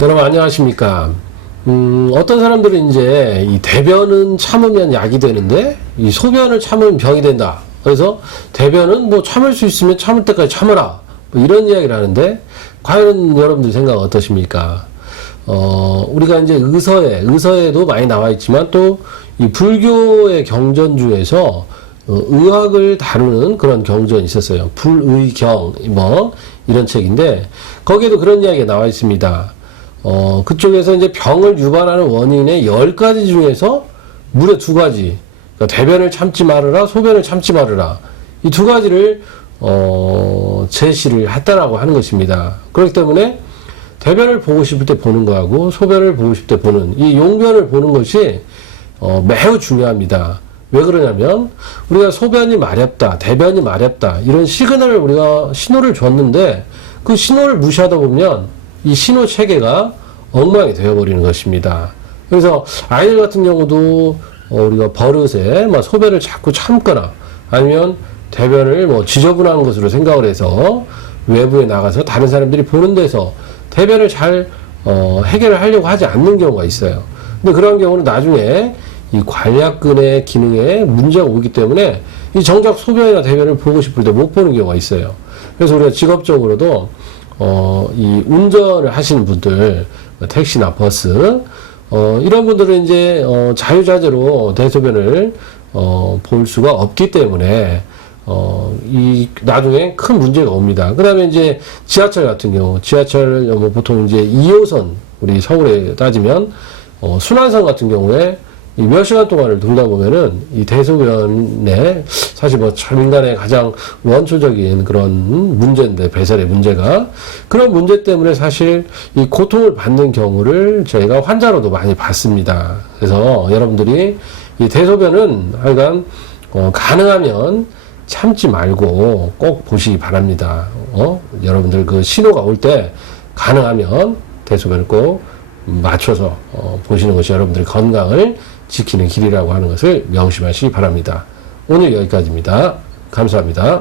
여러분 안녕하십니까? 음, 어떤 사람들은 이제 이 대변은 참으면 약이 되는데 이 소변을 참으면 병이 된다. 그래서 대변은 뭐 참을 수 있으면 참을 때까지 참아라. 뭐 이런 이야기를 하는데 과연 여러분들 생각 어떠십니까? 어, 우리가 이제 의서에, 의서에도 많이 나와 있지만 또 이 불교의 경전 중에서 어, 의학을 다루는 그런 경전이 있었어요. 불의경, 뭐, 이런 책인데, 거기에도 그런 이야기가 나와 있습니다. 어, 그쪽에서 이제 병을 유발하는 원인의 열 가지 중에서 무려 두 가지. 그러니까 대변을 참지 말으라, 소변을 참지 말으라. 이 두 가지를, 어, 제시를 했다라고 하는 것입니다. 그렇기 때문에 대변을 보고 싶을 때 보는 거하고 소변을 보고 싶을 때 보는 이 용변을 보는 것이 어, 매우 중요합니다. 왜 그러냐면 우리가 소변이 마렵다, 대변이 마렵다 이런 시그널을 우리가 신호를 줬는데 그 신호를 무시하다 보면 이 신호 체계가 엉망이 되어버리는 것입니다. 그래서 아이들 같은 경우도 어, 우리가 버릇에 뭐 소변을 자꾸 참거나 아니면 대변을 뭐 지저분한 것으로 생각을 해서 외부에 나가서 다른 사람들이 보는 데서 대변을 잘 어, 해결을 하려고 하지 않는 경우가 있어요. 근데 그런 경우는 나중에 이 관략근의 기능에 문제가 오기 때문에 이 정작 소변이나 대변을 보고 싶을 때 못 보는 경우가 있어요. 그래서 우리가 직업적으로도 어, 이 운전을 하시는 분들, 뭐 택시나 버스, 어, 이런 분들은 이제, 어, 자유자재로 대소변을, 어, 볼 수가 없기 때문에, 어, 이, 나중에 큰 문제가 옵니다. 그 다음에 이제 지하철 같은 경우, 지하철, 뭐 보통 이제 2호선, 우리 서울에 따지면, 어, 순환선 같은 경우에 이 몇 시간 동안을 돌다 보면은 이 대소변에 사실 뭐참 인간의 가장 원초적인 그런 문제인데 배설의 문제가 그런 문제 때문에 사실 이 고통을 받는 경우를 저희가 환자로도 많이 봤습니다. 그래서 여러분들이 이 대소변은 하여간 어, 가능하면 참지 말고 꼭 보시기 바랍니다. 어? 여러분들 그 신호가 올 때 가능하면 대소변을 꼭 맞춰서 어, 보시는 것이 여러분들의 건강을 지키는 길이라고 하는 것을 명심하시기 바랍니다. 오늘 여기까지입니다. 감사합니다.